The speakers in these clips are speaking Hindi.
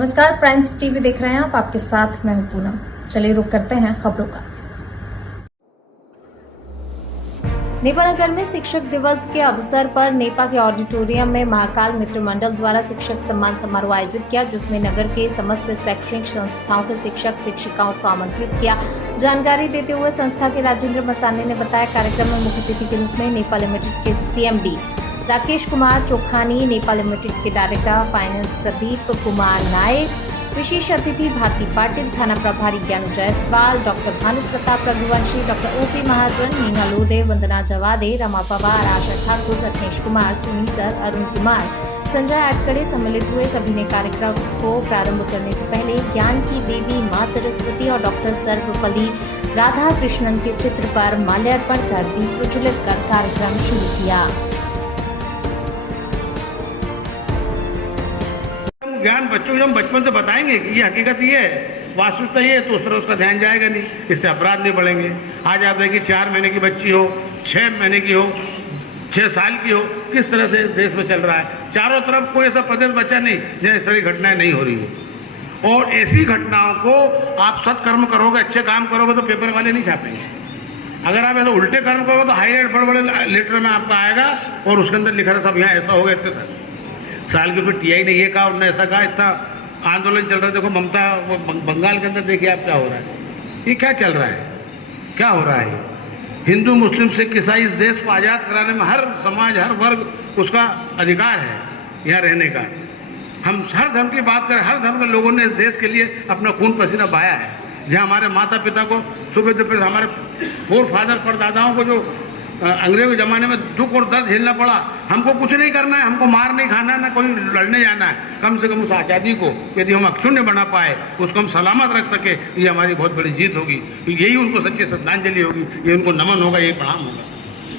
नमस्कार, प्राइम्स टीवी देख रहे हैं आप। आपके साथ मैं हूं पूनम। चलिए रुक करते हैं खबरों का। नेपा नगर में शिक्षक दिवस के अवसर पर नेपा के ऑडिटोरियम में महाकाल मित्र मंडल द्वारा शिक्षक सम्मान समारोह आयोजित किया, जिसमें नगर के समस्त शैक्षणिक संस्थाओं के शिक्षक शिक्षिकाओं को आमंत्रित किया। जानकारी देते हुए संस्था के राजेंद्र मसानी ने बताया, कार्यक्रम में मुख्य अतिथि के रूप में नेपा लिमिटेड के CMD राकेश कुमार चोखानी, नेपा लिमिटेड के डायरेक्टर फाइनेंस प्रदीप कुमार नायक, विशेष अतिथि भारती पाटिल, थाना प्रभारी Gyanu Jaiswal, doctor Bhanu Pratap Raghuvanshi, doctor OP Mahajan, Neena Lode, Vandana Jawade, Rama Pawar, Asha Thakur, Ratnesh Kumar, Suni sir, Arun Kumar, Sanjay Aatkade सम्मिलित हुए। सभी ने कार्यक्रम को प्रारंभ करने से पहले ज्ञान की देवी मां सरस्वती और डॉक्टर सर्वपल्ली राधा कृष्णन के चित्र पर माल्यार्पण कर दीप प्रज्वलित कर कार्यक्रम शुरू किया। ज्ञान बच्चों को हम बचपन से बताएंगे कि ये हकीकत ये है, वास्तविकता ये है, तो उस तरह उसका ध्यान जाएगा नहीं, इससे अपराध नहीं बढ़ेंगे। आज आप देखिए 4 महीने की बच्ची हो, 6 महीने की हो, 6 साल की हो, किस तरह से देश में चल रहा है। चारों तरफ कोई ऐसा प्रदेश बचा नहीं जहाँ इस तरह घटनाएं नहीं हो रही हो। और ऐसी घटनाओं को आप सत्कर्म करोगे, अच्छे काम करोगे तो पेपर वाले नहीं छापेंगे। अगर आप ऐसे उल्टे कर्म करोगे तो हाईलाइट बड़े बड़े लेटर में आपका आएगा और उसके अंदर लिखा रहा सब यहाँ ऐसा हो गया, इतने साल के ऊपर TI ने ये कहा, उन्होंने ऐसा कहा, इतना आंदोलन चल रहा है। देखो ममता, वो बंगाल के अंदर देखिए आप क्या हो रहा है, ये क्या चल रहा है, क्या हो रहा है। हिंदू मुस्लिम सिख ईसाई इस देश को आज़ाद कराने में हर समाज हर वर्ग उसका अधिकार है यहाँ रहने का। हम हर धर्म की बात करें, हर धर्म के लोगों ने इस देश के लिए अपना खून पसीना बहाया है। जहाँ हमारे माता पिता को सुबह दोपहर, हमारे फोरफादर परदादाओं को जो अंग्रेजों के ज़माने में दुख और दर्द झेलना पड़ा, हमको कुछ नहीं करना है, हमको मार नहीं खाना है, ना कोई लड़ने जाना है। कम से कम उस आज़ादी को यदि हम अक्षुण्य बना पाए, उसको हम सलामत रख सके, ये हमारी बहुत बड़ी जीत होगी। यही उनको सच्ची श्रद्धांजलि होगी, ये उनको नमन होगा, ये प्रणाम होगा।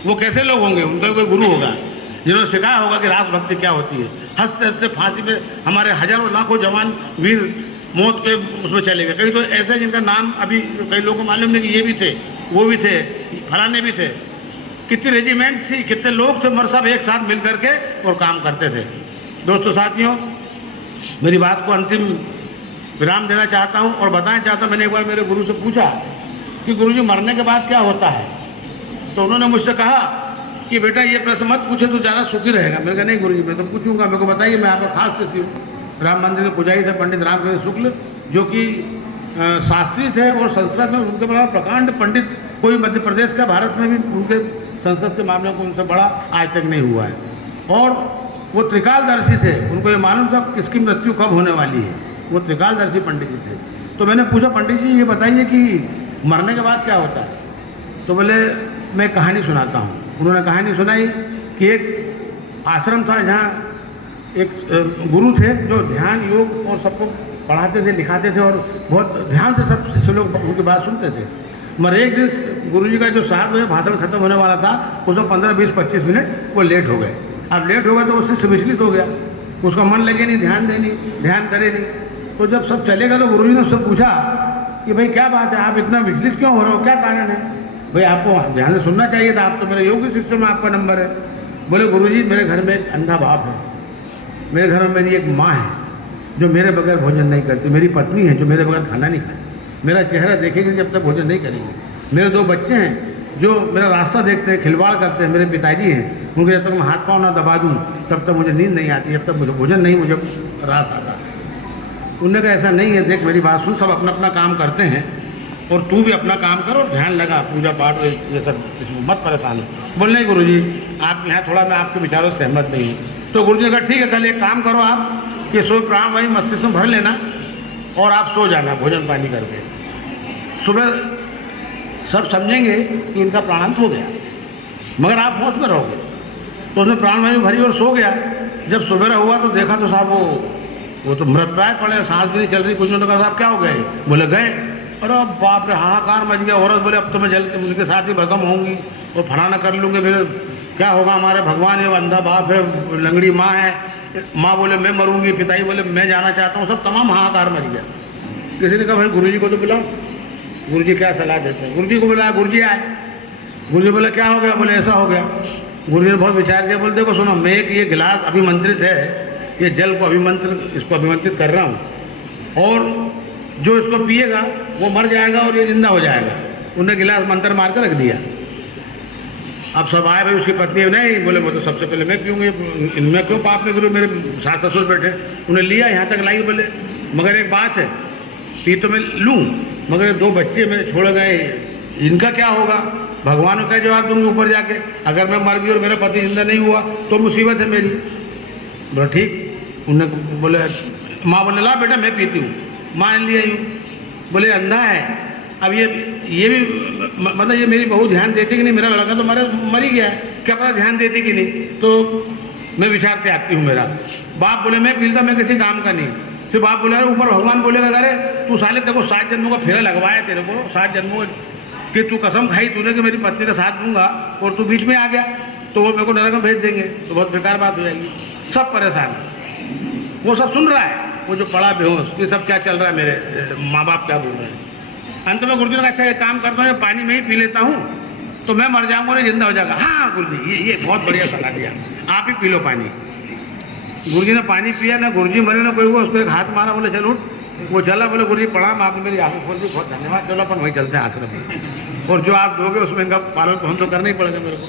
वो कैसे लोग होंगे? उनका कोई गुरु होगा जिन्होंने सिखाया होगा कि राष्ट्रभक्ति क्या होती है। हंसते हंसते फांसी पे हमारे हजारों लाखों जवान वीर मौत के उसमें चले गए। कई तो ऐसे जिनका नाम अभी कई लोगों को मालूम नहीं कि ये भी थे, वो भी थे, फलाने भी थे। कितनी रेजिमेंट्स थी, कितने लोग थे, मगर सब एक साथ मिल करके और काम करते थे। दोस्तों साथियों, मेरी बात को अंतिम विराम देना चाहता हूं और बताना चाहता हूं। मैंने एक बार मेरे गुरु से पूछा कि गुरुजी मरने के बाद क्या होता है, तो उन्होंने मुझसे कहा कि बेटा ये प्रश्न मत पूछे तो ज़्यादा सुखी रहेगा। मैंने कहा नहीं गुरुजी, मैं तो पूछूंगा, मेरे को बताइए, मैं आपका खास व्यक्ति हूँ। राम मंदिर के पुजारी थे पंडित रामकृष्ण शुक्ल, जो कि शास्त्री थे और संस्कृत में उनके बड़ा प्रकांड पंडित कोई मध्य प्रदेश का, भारत में भी उनके संस्कृत के मामले को उनसे बड़ा आज तक नहीं हुआ है। और वो त्रिकालदर्शी थे, उनको ये मालूम था किसकी मृत्यु कब होने वाली है। वो त्रिकालदर्शी पंडित जी थे। तो मैंने पूछा, पंडित जी ये बताइए कि मरने के बाद क्या होता है? तो बोले मैं कहानी सुनाता हूँ। उन्होंने कहानी सुनाई कि एक आश्रम था जहाँ एक गुरु थे जो ध्यान योग और सबको पढ़ाते थे, लिखाते थे और बहुत ध्यान से सब शिष्य लोग उनकी बात सुनते थे। मगर एक दिन गुरुजी का जो साहब है भाषण खत्म होने वाला था, उसमें 15, 20, 25 मिनट वो लेट हो गए। अब लेट हो गए तो वो शिष्य विचलित हो गया, उसका मन लगे नहीं, ध्यान करे नहीं। तो जब सब चले गए तो गुरुजी ने उससे पूछा कि भाई क्या बात है, आप इतना विचलित क्यों हो रहे हो, क्या कारण है? भाई आपको ध्यान से सुनना चाहिए था, आप तो मेरे योगी शिष्य में आपका नंबर है। बोले गुरुजी मेरे घर में एक अंधा बाप है, मेरे घर में मेरी एक माँ है जो मेरे बगैर भोजन नहीं करती, मेरी पत्नी है जो मेरे बगैर खाना नहीं खाती, मेरा चेहरा देखेंगे जब तक भोजन नहीं करेंगे। मेरे 2 बच्चे हैं जो मेरा रास्ता देखते हैं, खिलवाड़ करते हैं, मेरे पिताजी हैं, उनके जब तक मैं हाथ पाँव ना दबा दूँ तब तक मुझे नींद नहीं आती, जब तक मुझे भोजन नहीं मुझे रास आता। उन्होंने कहा ऐसा नहीं है, देख मेरी बात सुन, सब अपना अपना काम करते हैं और तू भी अपना काम करो, ध्यान लगा, पूजा पाठ ये सब इसमें मत परेशान हो। बोल नहीं गुरुजी आप यहाँ थोड़ा मैं आपके विचारों से सहमत नहीं हूँ। तो गुरुजी ने कहा ठीक है, कल एक काम करो आप कि सो प्राण वायु मस्तिष्क में भर लेना और आप सो जाना भोजन पानी करके। सुबह सब समझेंगे कि इनका प्राणांत हो गया, मगर आप होश में रहोगे। तो उसने प्राणवायु भरी और सो गया। जब सुबह हुआ तो देखा तो साहब वो तो मृतप्राय पड़े, सांस भी नहीं चल रही। कुछ उन्होंने कहा साहब क्या हो गए? बोले गए। अरे बाप रे, हाहाकार मच गया। औरत बोले अब तो मैं जल उनके साथ ही भस्म होंगी और फलाना कर लूँगी, फिर क्या होगा, हमारे भगवान है, अंधा बाप है, लंगड़ी माँ है। माँ बोले मैं मरूंगी, पिताजी बोले मैं जाना चाहता हूँ, सब तमाम हाहाकार मच गया। किसी ने कहा भाई गुरुजी को तो बुलाओ। गुरुजी क्या सलाह देते हैं? गुरुजी को बुलाया, गुरुजी आए। गुरुजी बोले क्या हो गया? बोले ऐसा हो गया। गुरुजी ने बहुत विचार किया, बोलते देखो सुनो, मैं एक ये गिलास अभिमंत्रित है, ये जल को इसको अभिमंत्रित कर रहा हूँ और जो इसको पिएगा वो मर जाएगा और ये जिंदा हो जाएगा। उन्हें गिलास मंत्र मार कर रख दिया। अब सब आए भाई, उसकी पत्नी नहीं बोले, वो तो सबसे पहले मैं पीऊँगी, इनमें क्यों पाप में गुरु, मेरे सास ससुर बैठे। उन्हें लिया यहाँ तक लाई, बोले मगर एक बात है, पी तो मैं लूँ मगर 2 बच्चे मेरे छोड़ गए, इनका क्या होगा, भगवान को क्या जवाब दूंगी ऊपर जाके। अगर मैं मर गई और मेरा पति जिंदा नहीं हुआ तो मुसीबत है मेरी। बोला ठीक। उन्हें बोले, माँ बोले ला बेटा मैं पीती हूँ। माँ लिया यूँ, बोले अंधा है। अब ये भी मतलब ये मेरी बहू ध्यान देती कि नहीं, मेरा लड़का तो मर ही गया है, क्या पता ध्यान देती कि नहीं। तो मैं विचार के आती हूँ मेरा। बाप बोले मैं पीता, मैं किसी काम का नहीं। फिर बाप बोले अरे ऊपर भगवान बोलेगा अरे तू साले तेरे को 7 जन्मों का फेरा लगवाया, तेरे को 7 जन्मों कि तू कसम खाई तूने कि मेरी पत्नी का साथ दूंगा और तू बीच में आ गया तो वो मेरे को नरक में भेज देंगे, तो बहुत बेकार बात हो जाएगी। सब परेशान, वो सब सुन रहा है, वो जो पड़ा बेहोश, ये सब क्या चल रहा है, मेरे माँ बाप क्या बोल रहे हैं। अंत में गुरुजी ने कहा अच्छा एक काम करता हूँ, पानी में ही पी लेता हूँ तो मैं मर जाऊँगा और जिंदा हो जाएगा। हाँ गुरुजी ये बहुत बढ़िया सलाह दिया, आप ही पी लो पानी। गुरुजी ने पानी पिया ना, गुरुजी मरे ना कोई हुआ, उसको एक हाथ मारा, बोले चल उठ। वो चला, बोले गुरुजी प्रणाम, आपने मेरी आंखें खोल दी, बहुत धन्यवाद, चलो अपन वहीं चलते हैं आश्रम में, और जो आप दोगे उसमें इनका पालन तो हम तो करना ही पड़ेगा मेरे को।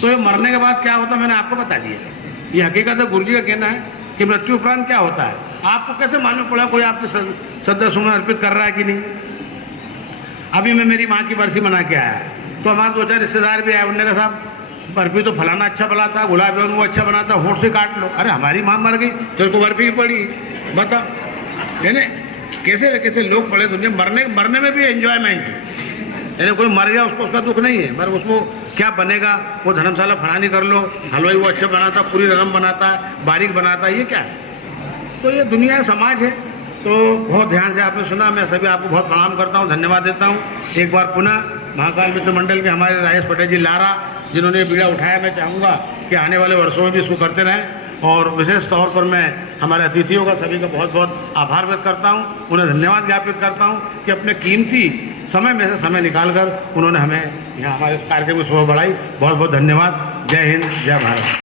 तो ये मरने के बाद क्या होता है मैंने आपको बता दिया। ये हकीकत है, गुरुजी का कहना है कि मृत्यु उपरांत क्या होता है। आपको कैसे मालूम पड़ा कोई आपके श्रद्धा सुमन अर्पित कर रहा है कि नहीं। अभी मैं मेरी माँ की बरसी मना के आया तो हमारे 2-4 रिश्तेदार भी आए, उन्होंने कहा साहब बर्फी तो फलाना अच्छा बनाता, गुलाब जामुन वो अच्छा बनाता, होठ से काट लो। अरे हमारी माँ मर गई तो उसको बर्फी ही पड़ी, बता यानी कैसे कैसे लोग पड़े दुनिया। मरने में भी एंजॉयमेंट, यानी कोई मर गया उसको उसका दुख नहीं है, मगर उसको क्या बनेगा, वो धर्मशाला फलानी कर लो, हलवाई वो अच्छा बनाता, पूरी नरम बनाता है, बारीक बनाता है, ये क्या है। तो ये दुनिया समाज है। तो बहुत ध्यान से आपने सुना, मैं सभी आपको बहुत प्रणाम करता हूँ, धन्यवाद देता हूँ। एक बार पुनः महाकाल मित्र मंडल के हमारे राजेश पटेल जी लारा, जिन्होंने ये बीड़ा उठाया, मैं चाहूँगा कि आने वाले वर्षों में भी इसको करते रहें। और विशेष तौर पर मैं हमारे अतिथियों का सभी का बहुत बहुत आभार व्यक्त करता हूँ, उन्हें धन्यवाद ज्ञापित करता हूँ कि अपने कीमती समय में से समय निकालकर उन्होंने हमें यहाँ हमारे कार्यक्रम की शोभा बढ़ाई। बहुत बहुत धन्यवाद। जय हिंद, जय भारत।